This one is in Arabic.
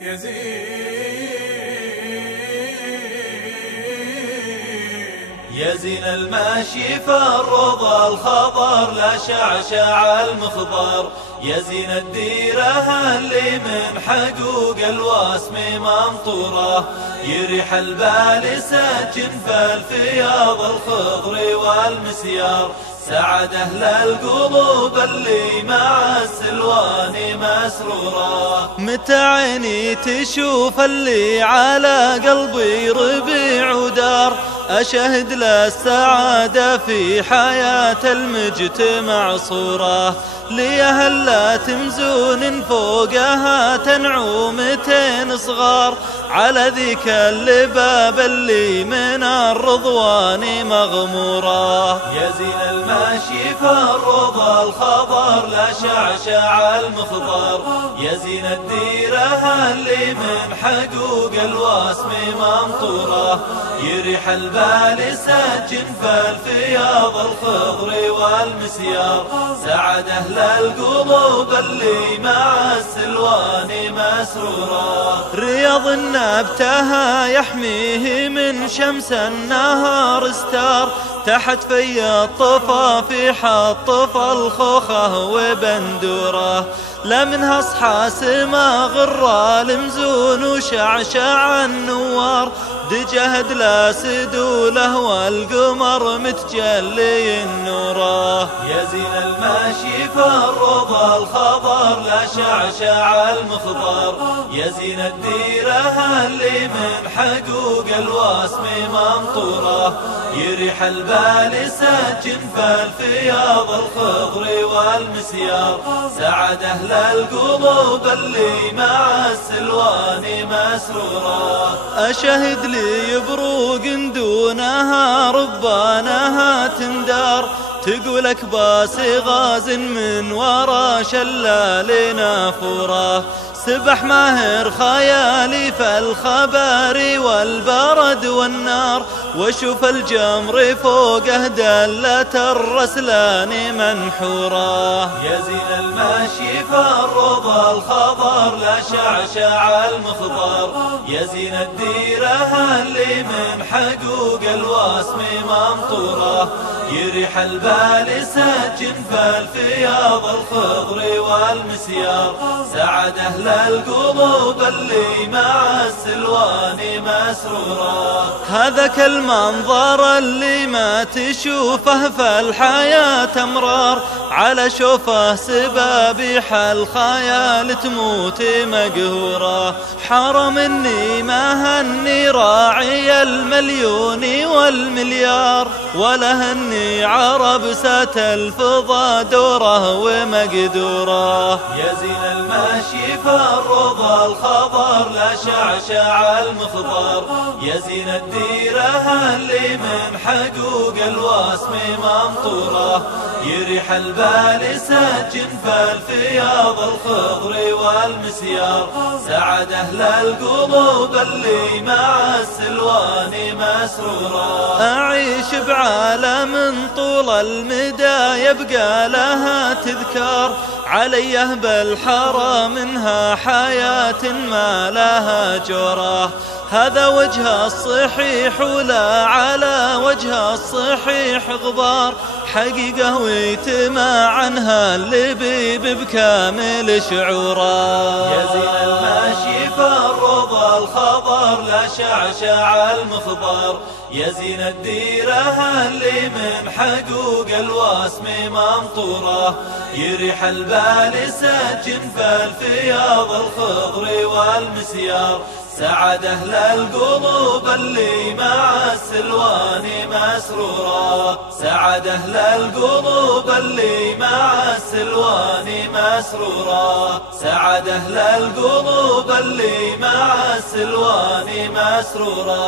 يزين الماشي في الرضا الخضر لا شعشع المخضر، يزين الديرة اللي من حقوق الواسم منطورة، يريح البال ساكن في الفياض الخضر والمسيار، سعد أهل القلوب اللي مع السلوان مسرورة. متى عيني تشوف اللي على قلبي ربيع ودار، أشهد للسعادة في حياة المجتمع صورة، ليهلا تمزون فوقها تنعومتين صغار، على ذيك اللباب اللي من الرضوان مغمورة. يزين الماشي في الرضا الخضر لا شعشع المخضر، يزين الديرة اللي من حقوق الواسم منطورة، يريح البال ساكن في الفياض الخضر والمسيار، سعد أهل القلوب اللي مع السلوان مسرورة. رياض نبتها يحميه من شمس النهار استار، تحت في الطفافيح الطفى الخوخة وبندوره، لا منها اصحى سما غرى المزون وشعشع النوار، دجهد لا سدوله والقمر متجلي النوره. يزين الماشي في الرضا الخضر لا شعشع المخضر، يزين الديرة اللي من حقوق الواسم منطورة، يريح البال ساكن في الفياض الخضر والمسيار، سعد أهل القلوب اللي مع السلوان مسرورة. أشهد لي بروق دونها ربانها تندار، تقولك باسي غاز من ورا شلال نافوره، سبح ماهر خيالي في الخبر والبرد والنار، وشوف الجمر فوقه دلة الرسلان منحورة. يزين الماشي في الرضا الخضر لا شعشع المخضر، يزين الديرة اللي من حقوق الواسم منطورة، يريح البال ساكن في الفياض الخضر والمسيار، سعد أهل القلوب اللي مع السلوان مسرورة. هذاك المنظر اللي ما تشوفه في الحياة أمرار، على شوفه سبابيح الخيال تموت مقهورة، حرم اني ما هني راعي المليون والمليار، ولا هني عربسة الفضا دوره ومقدوره. يزين الماشي في الرضا الخضر لا شعشع المخضر، يزين الديرة اللي من حقوق الواسم منطورة، يريح البال ساكن في الفياض الخضر والمسيار، سعد أهل القلوب اللي مع السلوان مسرورة. أعيش بعالم طول المدى يبقى لها تذكار، عليه بالحرى منها حياة ما لها جراه، هذا وجه الصحيح ولا على وجه الصحيح غبار، حقيقة ويتما عنها اللبيب بكامل شعوره. يزين الماشي في الرضا الخضر لا شعشع المخضر، يزين الديرة اللي من حقوق الواسم منطورة، يريح البال ساكن في الفياض الخضر والمسيار، سعد أهل القلوب اللي مع السلوان مسرورة، سعد أهل القلوب اللي مع السلوان مسرورة، سعد أهل القلوب اللي مع السلوان مسرورة.